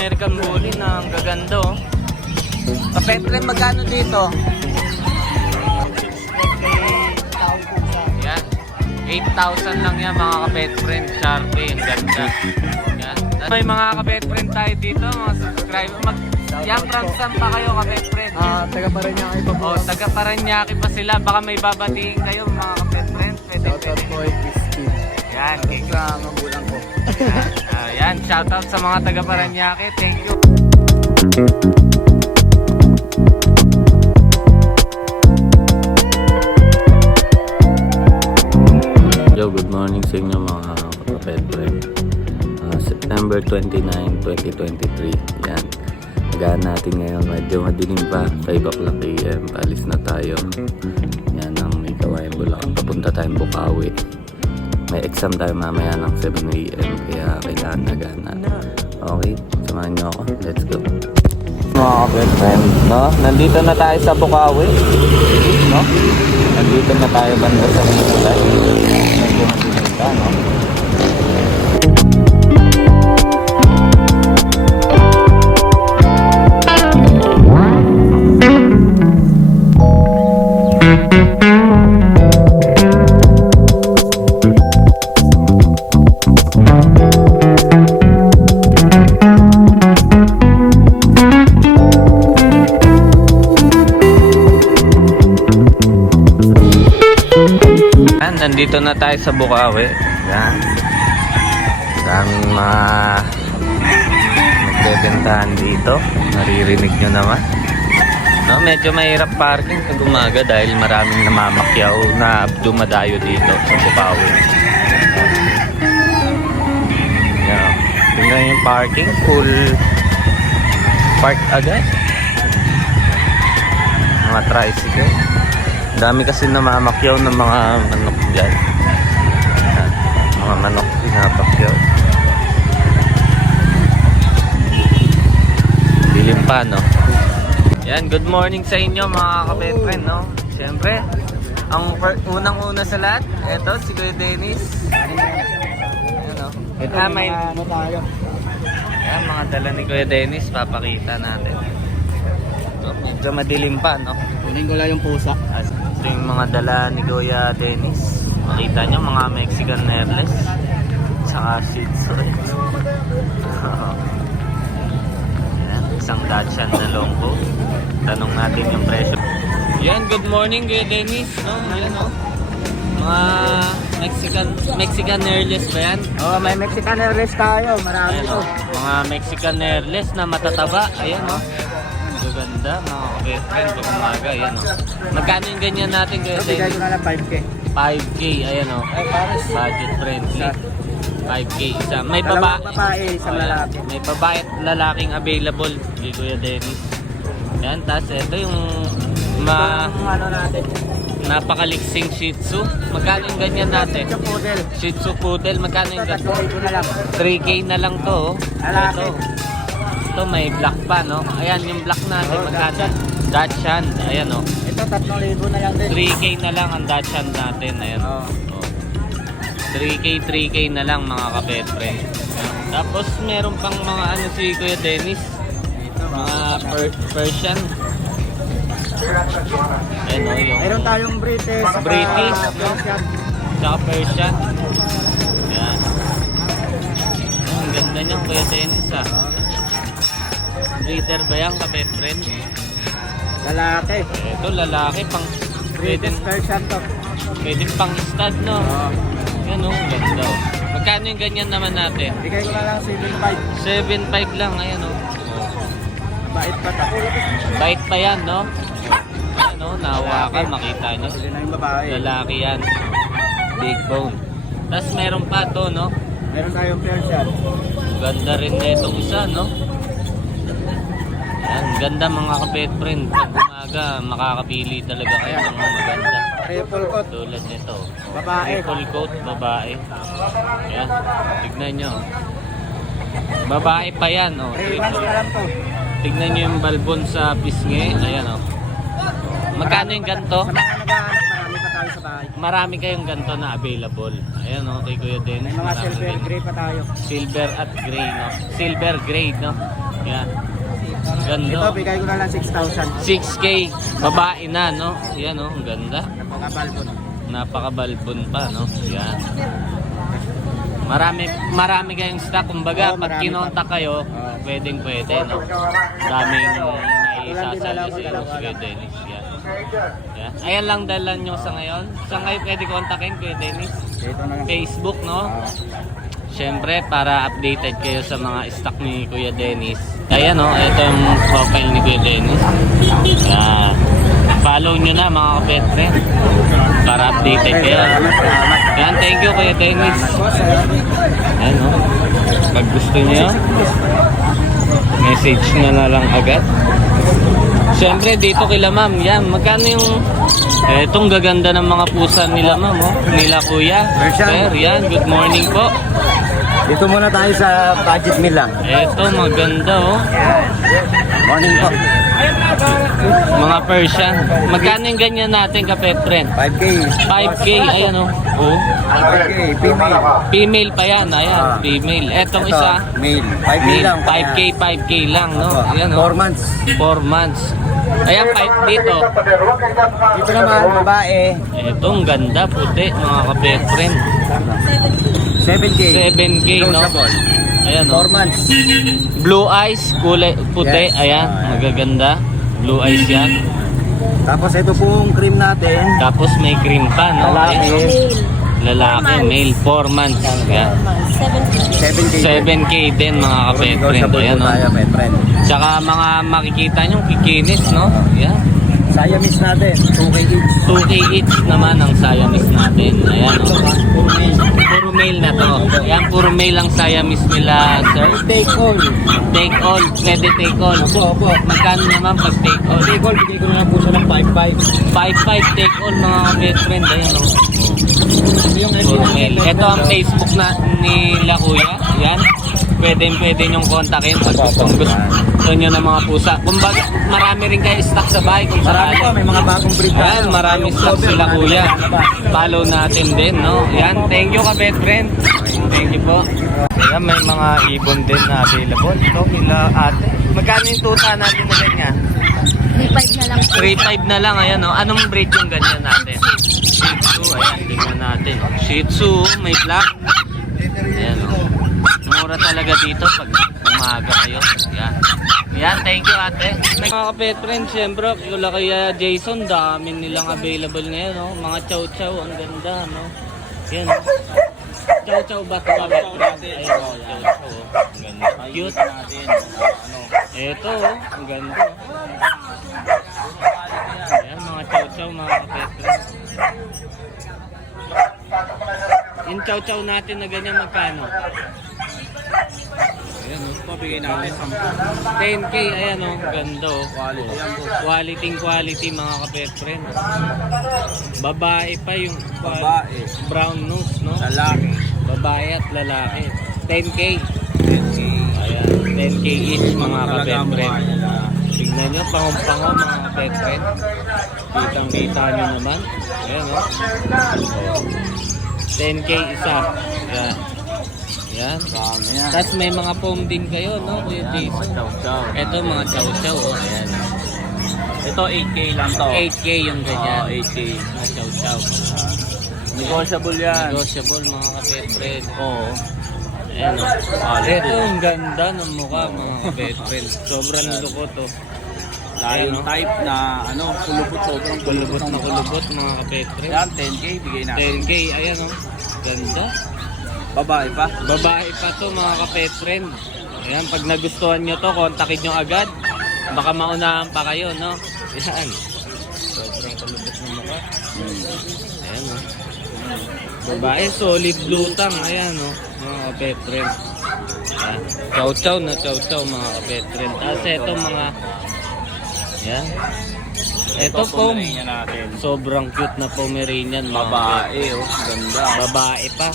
American Bully na ang gaganda oh. Kapet rin magkano dito? Yan. 8,000 lang yan mga kapet friend. Sharpie, ang ganda. Yan. May mga kapet friend tayo dito, mga subscriber. Yan, from saan pa kayo kapet friend? Taga Paranaque pa po. Oh, taga Paranaque pa sila. Baka may babatiin kayo mga kapet friend. Shoutout po ay Crispy. Yan. Extra magulang ko. Yan, shoutout sa mga taga Paranaque. Thank you. Yo, good morning sa inyo mga kapet friend. September 29, 2023. Yan. Nagaan natin ngayon. Medyo madilim pa. 5 o'clock AM. Alis na tayo. Yan ang may kawain Bulacan. Papunta tayong Bukawi. May exam tayo mamaya ng 7 AM. Kaya kailangan nagaan natin. Okay, samahan nyo ako. Let's go. Mga kapet friend, no? Nandito na tayo sa Bukawi. No? Nandito na tayo banda sa Minulay. Medyo madilim pa, no? Nandito na tayo sa Bukawi. Yan. Daming mga nagbebentahan dito. Naririnig nyo naman. No, medyo mahirap parking pag umaga dahil maraming namamakyaw na dumadayo dito sa Bukawi. Yan. Tingnan yung parking. Full park agad. Mga tricycle. Dami kasi namamakyaw ng mga manok dyan. Ayan, mga manok pinapakyaw. Dilim pa, no? Yan, good morning sa inyo mga kapet friend, no? Siyempre, ang unang-una sa lahat, eto si Kuya Dennis. Ayan, no? Ito May ano tayo. yan, mga dala ni Kuya Dennis, papakita natin. No, medyo madilim pa, no? Kunin ko lang yung pusa. Ito yung mga dala ni Kuya Dennis. Makita nyo, mga Mexican hairless. Tsaka Shih Tzu. Yan, isang Dachshund na long coat. Tanong natin yung presyo. Yan, good morning Kuya Dennis. No? Yan, no? Mga Mexican hairless ba yan? Oh, may Mexican hairless tayo. Marami Ayan, to. no? Mga Mexican hairless na matataba. Ayan, no? Ganda, mga kapet friend, pag umaga, ayan o. Magkano yung ganyan natin Kuya Ito, bigay Dennis? ko na lang 5K. 5K, ayan o. Budget friendly. 5K isa. May Dalawang babae. babae, isang lalaki. May babae at lalaking available kay Kuya Dennis. Yan, tapos ito yung Ano natin? napakaliksing Shih Tzu. Magkano yung ganyan natin? Ito poodle. Shih Tzu poodle, magkano yung Ito, ganyan? 3K na lang. 3K na lang to. Oh. Lalaki. Ito may black pa, no? Ayan, yung black natin, Oh, magkano? Dachshund. Ayan, oh. Ito, 3,000 na lang din. 3K na lang ang Dachshund natin. Ayan. Oh. 3K na lang mga kapet friend. Tapos meron pang mga ano si Kuya Dennis. Mga Persian. Ayan o yung Meron tayong British. saka British, no? Persian. tsaka Persian. Ayan. Ang ganda niyan Kuya Dennis ah. Breeder ba yan kapet friend? Lalaki. Ito lalaki pang British Persian to. pwede pang stud no. Oh. Yan o, ganda o. Magkano yung ganyan naman natin? Bigay ko na lang 7,500. 7.5 lang, ayan o. Bait pa ta. Bait pa yan, no? Ano, nahawakan, makita nyo. Sila na yung babae. Lalaki yan. Big bone. Tapos meron pa to, no? Meron tayong Persian. Ganda rin na itong isa, no? Yan, ganda mga kapet friend. Pag umaga, makakapili talaga kayo ng maganda. Triple coat. Tulad nito. Babae. Triple coat, babae. Yan, tignan nyo. Babae pa yan, oh. 3 months na lang to. Tignan nyo yung balbon sa pisngi. Ayan, oh. Magkano yung ganto? Sa mga naghahanap, marami pa tayo sa bahay. Marami kayong ganto na available. Ayan, oh, kay Kuya Dennis. May mga marami silver rin. gray pa tayo. Silver at gray, no? Silver gray, no? Yan. Ito, Ganda. bigay ko na lang 6,000. 6K. Babae na, no? Yan, oh. Ang ganda. Napakabalbo no. Napakabalbon pa, no? Yan. Marami kayong stock. Kumbaga, Oo, pag marami kinontak pa. kayo, Oo. pwede, no? Daming naisasabi sa iyo, Kuya Dennis. Yan. Yan. Ayan lang dalan nyo sa ngayon. Saan kayo pwede kontakin, Kuya Dennis? Ito na lang. Facebook, no? Siyempre, para updated kayo sa mga stock ni Kuya Dennis. Ayan, no? Ito yung profile ni Kuya Dennis. Yan. Follow nyo na, mga kapetre. Para updated kayo. Yan, thank you, Kuya Dennis. Ayan, no? Pag gusto nyo, message nyo na lang agad. Siyempre, dito kila ma'am. Yan, magkano yung... Etong gaganda ng mga pusa nila ma'am, oh. Nila Kuya. Sir, yan, good morning po. Dito muna tayo sa budget meal lang. Eto, maganda, oh. Morning po. Mga Persian. Magkano yung ganyan natin, kapetren? 5K. 5K, ayan, oh. Oh. 5K. Female. Female pa yan, ayan, female. Etong isa, Male. 5K male, lang. 5K lang, no? Ayan, oh. 4 months. 4 months. Ayan, 5 dito. Dito naman, babae. Etong ganda, puti, mga kapetren. 7K. 7K, no? Ayan, 4 oh. months. Blue eyes, kulay, puti, Yes. ayan, magaganda. Blue eyes yan. Tapos ito pong cream natin. Tapos may cream pa, no? Lalaki. Lalaki, male, 4 months. Ayan. 7K. 7K din, mga kapetren. Ayan, no? Tayo, my friend. Tsaka mga makikita nyo, kikinis, no? Ayan. Siamese natin. 2K each. 2K each naman ang Siamese natin. Ayan, no? Puro male na to. Ayan, puro male ang Siamese nila, sir. Take all. Take all, pwede take all. Opo. Magkano naman pag take all? Take all, bigay ko na lang po siya ng 5-5. 5-5 take all, mga kapetren. Ayan, no? Yung Puro male. Ito ang Facebook na nila Kuya. Ayan. Pwede nyong kontakin pag gusto nyo ng mga pusa. Kumbaga, marami rin kayo stock sa bahay kung Marami sakali. po, may mga bagong breed tayo. Ayan, marami stock sila Kuya. Follow natin din, no? Ayan, thank you ka, best friend. Thank you po. Ayan, may mga ibon din na available. Ito, kila ate. Magkano yung tuta natin na ganyan? 3.5 na lang po. 3.5 na lang, ayan, no? Anong breed yung ganyan natin? Shih Tzu, ayan, tingnan natin. Shih Tzu, may black. Ayan, no? Mura talaga dito pag umaga kayo. Yan. Yan, thank you ate. Mga kapet friends, siyempre, kula kaya Jason, dami nilang available ngayon, no? Mga chow-chow, ang ganda, no? Yan. Chow-chow ba ito? Ayan, chow-chow, oh. Ang ganda. Cute. Ito, oh. Ang ganda. Ayan, mga chow-chow, mga kapet friends. Yung chow-chow natin na ganyan, magkano? Ayan, oh. Pabigay natin 10K, ayan, oh. Ganda, oh. Quality, mga kapet friend. Babae pa yung Babae. brown nose, no? Lalaki. Babae at lalaki. 10K. Ayan, 10K each, mga kapet friend. Tignan nyo, pango-pango, mga kapet friend. Kitang-kita nyo naman. Ayan, oh. 10K isa. Ayan. Yan. Tapos may mga foam din kayo, no? Kuya Jason. Ito mga chow-chow, oh. Ayan. Ito 8K lang to. 8K yung ganyan. 8K. Mga chow-chow. Negotiable yan. Negotiable, mga kapetren. Oo. Ayan, oh. Ito ang ganda ng mukha, mga kapetren. Sobrang lukot, oh. Dahil Ayan, oh. type na ano, kulubot, sobrang Kulubot na kulubot, mga kapetren. Yan, 10K bigay natin. 10K, ayan, oh. Ganda. Babae pa. Babae pa to, mga kapetren. Ayan, pag nagustuhan nyo to, kontakin nyo agad. Baka maunahan pa kayo, no? Ayan. Sobrang kulubot ng mukha. Ayan, oh. Babae, solid lutang. Ayan, oh. Mga kapetren. Ayan. Chow-chow na chow-chow, mga kapetren. Tapos ito, mga... Ayan. Ito po, natin. sobrang cute na Pomeranian, mga Babae, oh. Ganda. babae pa.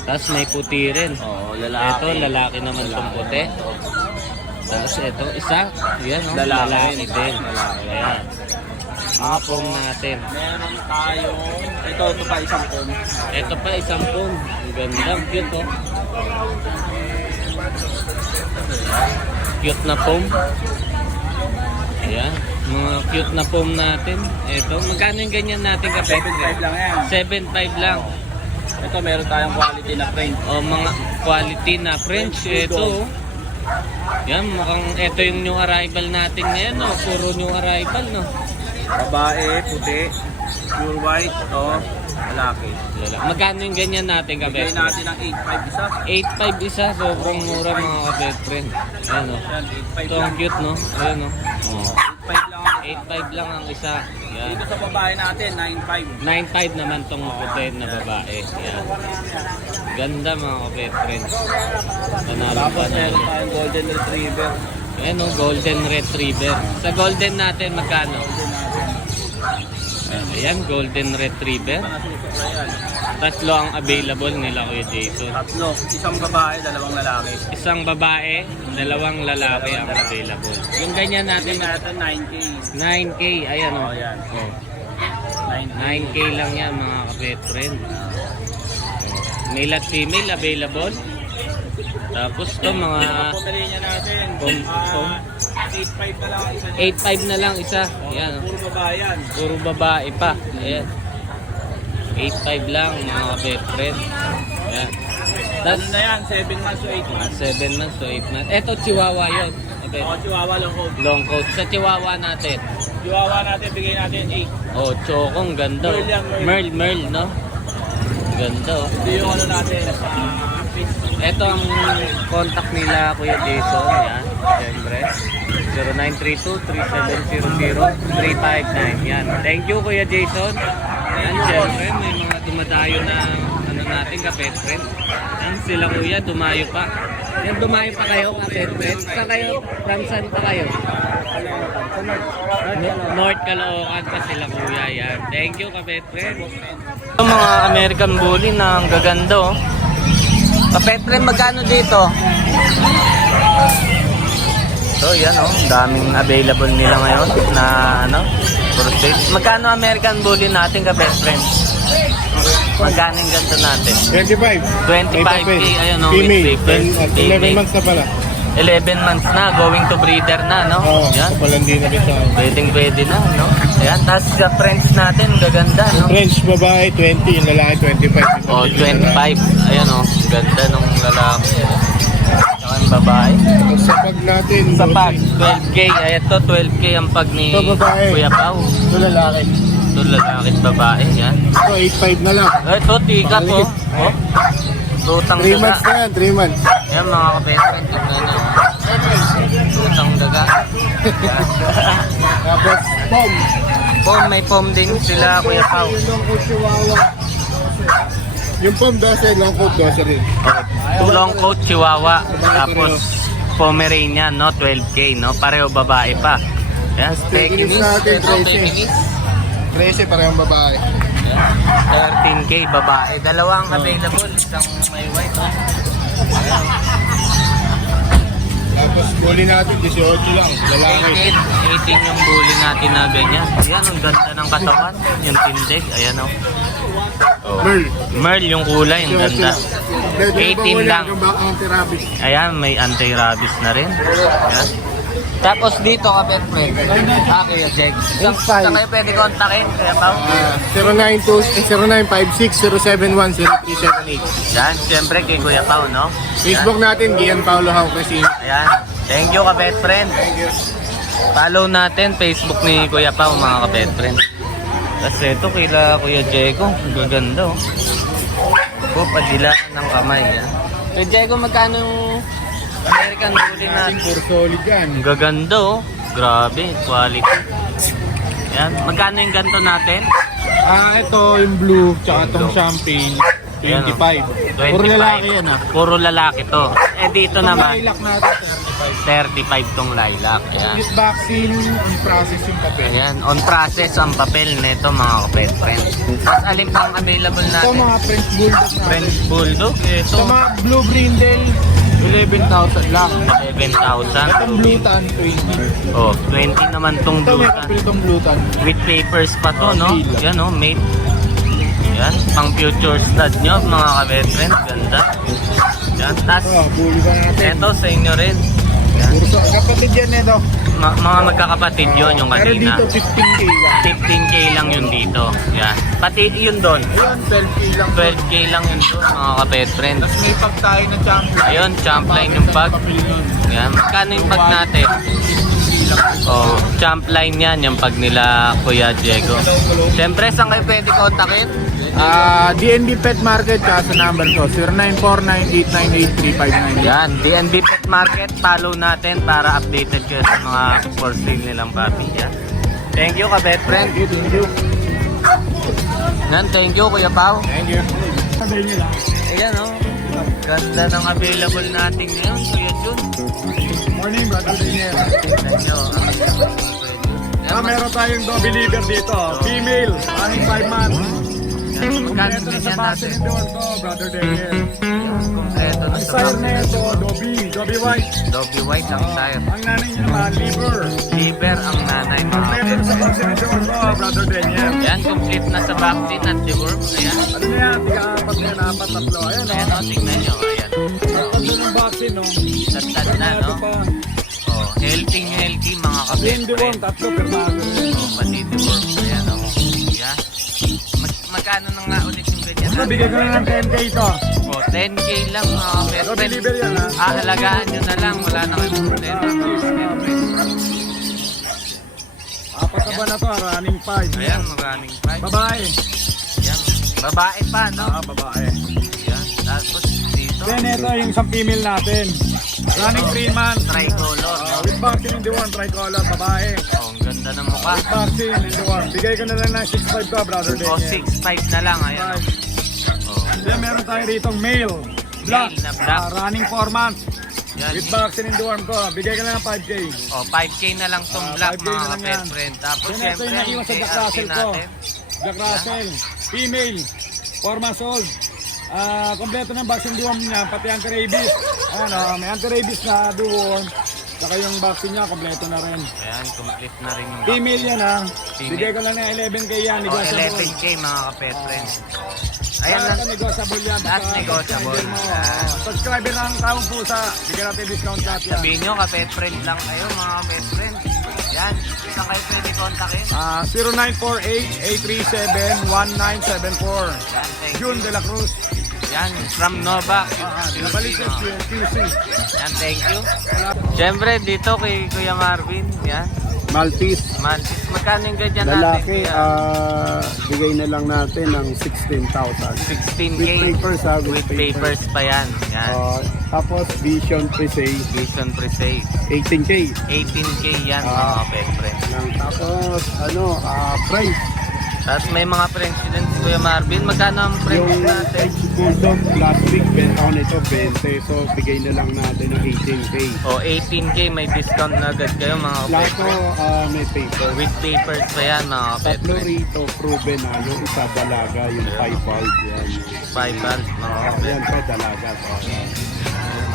Tapos may puti rin. Oo, Ito, lalaki naman itong puti. Tapos ito, isa. Yan, oh, Lalaki. lalaki din. Ayan. Mga pong natin. Meron tayo. Ito pa isang pom. Ito pa, isang pong. Ang ganda, ang cute, oh. cute na foam. Ayan. Mga cute na foam natin. Ito. Magkano yung ganyan natin kapet? 7.5 lang yan. 7.5 lang. Ito meron tayong quality na French. O mga quality na French. Ito. Yan. Mukhang ito yung new arrival natin ngayon. No? Puro new arrival. No? Babae, puti, pure white, ito, lalaki. Magkano yung ganyan natin kapet? Bigay natin ng 8.5 isa. 8.5 isa. Sobrang mura mga kapet friend. Ayan o. Yan, 8.5 Ito lang. ang cute no. Ayan o. 8.5 lang. 8.5 lang ang isa. Yan. Dito sa babae natin, 9.5. 9.5 naman tong puti na babae. Yan. Ganda mga kapet friends. Panalo Tapos pa meron tayong golden retriever. Ayan o, golden retriever. Sa golden natin magkano? Ayan, golden retriever. Tatlo ang available nila Kuya Jason. Tatlo, isang babae, dalawang lalaki. Isang babae, dalawang lalaki ang available. Yung ganyan natin, Bigay natin 9K. 9K. Ayan o. Oh, yan. Oh. 9K. 9K lang yan mga kapet friend. Male at female available. Tapos to mga Pumili niya natin. Pum. 8.5 na lang isa. 8.5 na lang isa. Ayan. Puro babae yan. Puro babae pa. Ayan. 8.5 lang mga kapet friend. Ayan. Ano That's na yan? 7 months to 8 months. 7 months to 8 months. Eto chihuahua yun. Okay. O, chihuahua lang coat. Long coat. Sa chihuahua natin. Chihuahua natin, bigay natin 8. Oh, chokong ganda. Oh. Merl yan, Merl, no? Ganda oh. Ito yung ano natin, Ito ang contact nila Kuya Jason. Yan. Siyempre. 0932-3700-359. Yan. Thank you Kuya Jason. Yan. Siyempre may mga dumadayo na ano natin kapet friend. Yan sila Kuya. Dumayo pa. Yan dumayo pa kayo kapet friend. Saan kayo? From saan pa kayo? North Caloocan pa sila Kuya. Yan. Thank you kapet friend. Ito mga American Bully na ang gaganda oh. Kapet friend, magkano dito? So yan oh, daming available nila ngayon na ano, puro state. Magkano American Bully natin kapet friend? Magkano yung ganito natin? 25. 25k, ayun oh, Female. with papers. 11 months na pala. 11 months na, going to breeder na, no? Oo, Yan, kapalandi na rin sa pwede na, no? Ayan, tapos sa friends natin, gaganda, no? French babae 20, yung lalaki 25. Oh, 25. Ayan oh, ganda nung lalaki. Saka yung babae. Tapos sa pag natin, Sa pag, 12k. Ay, ito, 12k ang pag ni Ito, babae. Kuya Pao. ito lalaki. Ito, lalaki at babae. Yan. Ito 8.5 na lang. Ito, tika po. Oh. Tutang 3 daga. months na yan, 3 months. Yan, mga kapetren. Tignan nyo. Tutang daga. Tapos pom. Pom, may pom din sila, Kuya Pao. Yung long coat chihuahua. Yung pom 12, long coat 12 rin. Okay. Long coat chihuahua. Tapos, Pomeranian, no? 12k, no? Pareho babae pa. Yan, Pekinese natin, Ito, 13. Pekinese. 13 parehong babae. 13k babae. Dalawang available. Isang may white. Oh. Tapos bully natin 18 lang, lalaki. 18 yung bully natin na ganyan. Ayan, ang ganda ng katawan. Yung tindig. Ayan o. Oh. Merl. Merl yung kulay. Ang ganda. 18 lang. Yung back anti-rabies. Ayan, may anti-rabies na rin. Ayan. Tapos dito ka, pet friend. Kuya Jeg. Saan kayo pwede kontakin, Kuya Pao? 0972-0956-071-0378. Yan, siyempre kay Kuya Pao, no? Facebook natin, Gian Paulo Hao Crescino. Ayan. Thank you, ka-pet friend. Follow natin Facebook ni Kuya Pao, mga ka-pet friend. Tapos ito, kila Kuya Jego. Gaganda, oh. Po, padila ng kamay. Yan. Kuya Jego, magkano yung American Bully natin? Puro solid yan. Ang gaganda, oh. Grabe, quality. Yan. Magkano yung ganito natin? Ito yung blue, tsaka Blue. itong champagne. Ayan, 25. 25. Puro lalaki yan Puro lalaki to. Eh dito Itong naman, lilac natin, 35 tong lilac. Ayan. This vaccine, on process yung papel. Ayan, on process ang papel nito mga kapet friend. Tapos alin pang available Ito natin? mga French Bulldog natin. French Bulldog, ito. Sa mga Blue Brindle, 11,000 lang. 11,000. Itong Blue Tan, 20. Oh, 20 naman tong Ito may blue. kapil itong Blue Tan. With papers pa to, no? Male. Yan, oh, mate. Yan, pang future stud nyo, mga kapet friend. Ganda. Yan, tapos Bully ba natin? ito sa inyo rin. Yan. Puro sa magkakapatid yan ito. Mga magkakapatid yun yung Pero kanina. dito 15K lang. 15K lang yun dito. Yan. Pati yun doon. Ayun, 12K lang. 12K lang yun doon, mga kapet friend. Tapos may pag tayo ng champion. Ayun, champ line yung bag. Yan. Magkano yung bag natin? Oh, champ line yan, yung pag nila Kuya Diego. Siyempre, saan kayo pwede kontakin? DNB Pet Market sa number ko 0949-898-359. Yan, DNB Pet Market. Follow natin para updated kayo sa mga for sale nilang puppy. Yan. Thank you, kabet friend. Thank you. Yan, thank you, Kuya Pao. Thank you. Ayan, oh. Ganda ng available natin ngayon, Kuya Jun. Morning, brother Daniel. Tignan nyo. Meron tayong double liver dito. Female, running 5 months. Magkano Ito na din sa yan vaccine natin? door ko, brother Daniel. Kompleto na Ang sa sire na vaccine. ito, Dobby White. Dobby White ang sire. Ang nanay niya naman, liver. Liver ang nanay, mga Kompleto na sa kapet. vaccine door ko, brother Daniel. Yan, complete na sa vaccine at deworm. Ayan. Ano na yan? Tiga-apat na yan, apat, tatlo. Ayan, Ayan, oh, tingnan nyo. Ayan. Tatlo ng vaccine, no? Tad na, no? Oh, healthy, mga kapet. Yung diwang, tatlo, pirmado. Oh, pati deworm. Ayan, oh. Yeah. Magkano na nga ulit yung ganyan So, natin? bigay ko na ng 10K ito. Oh, 10K lang, mga kapet. Double liver yan, ha? Halagaan nyo na lang. Wala na kayong problema. Apat na ba na to, running 5. Ayan, maraming price. Babae. Ayan. Babae pa, no? Babae. Ayan. Tapos dito, Then ito yung isang female natin. Running 3 months. tricolor, no? With vaccine in the one, tricolor, babae. Oh, ang ganda ng mukha. With vaccine in the one. Bigay ko na lang ng 6.5 to, brother Oh, Daniel. 6'5 na lang. Ayan. Oh. Then meron tayo rito male. Black. Male na black. Running 4 months. Yan. With vaccine in the one ko. Bigay ko na ng 5K. Oh, 5K na lang tong black, 5K mga na lang kapet yan. friend. Tapos Then ito syempre, yung naiwan sa Jack KRT Russell ko. natin. Jack Russell. Female. 4 months old. Kompleto ng vaccine duwam niya, pati anti-rabies. Ano, may anti-rabies na duwon. Saka yung vaccine niya, kompleto na rin. Ayan, complete na rin yung Female yan ha. Female. Bigay ko lang ng 11K yan. Oh, Negotiable. 11K, mga kapet friend. Ayan Ayan lang. lang. Negotiable yan. That's Basta negotiable. subscriber mo. Subscriber ng Taong Pusa. Bigyan natin discount lahat yan. Sabihin nyo, kapet friend lang kayo, mga kapet friend. Yan, saan kayo pwede kontakin? 0948-837-1974. Yan, thank you. June de la Cruz. Yan, from Nova. Nabalisan QC. Yan, thank you. Siyempre, dito kay Kuya Marvin. Yan, Maltese. Mantis. Magkano yung ganyan natin? Lalaki, Kuya? bigay na lang natin ng 16,000. 16K. With papers ha, With papers pa yan. Yan. Tapos Vision Presay, Vision Presay. 18K. 18K yan, mga pet friend. Tapos price, Tapos may mga friends din si Kuya Marvin. Magkano ang friends yung natin? Bulldog last week, benta ko nito 20. So bigay na lang natin ng 18K. O, 18K. May discount na agad kayo, mga pet Lahat ko friend. may paper. With papers pa yan, mga pet Tatlo friend. rito, proven na. Yung isa dalaga, yung 5 valve yan. 5 months, mga Yan friend. pa dalaga. So,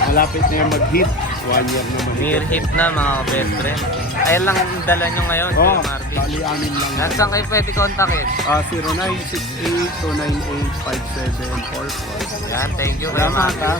malapit na yan mag-hit. 1 year naman. Near hit na, mga pet friend. Ayan lang ang dala nyo ngayon, Kuya Marvin. bali amin lang. Saan kayo pwede kontakin? 0968-298-5744. Yan, thank you, Kuya Salamat Marvin. ha.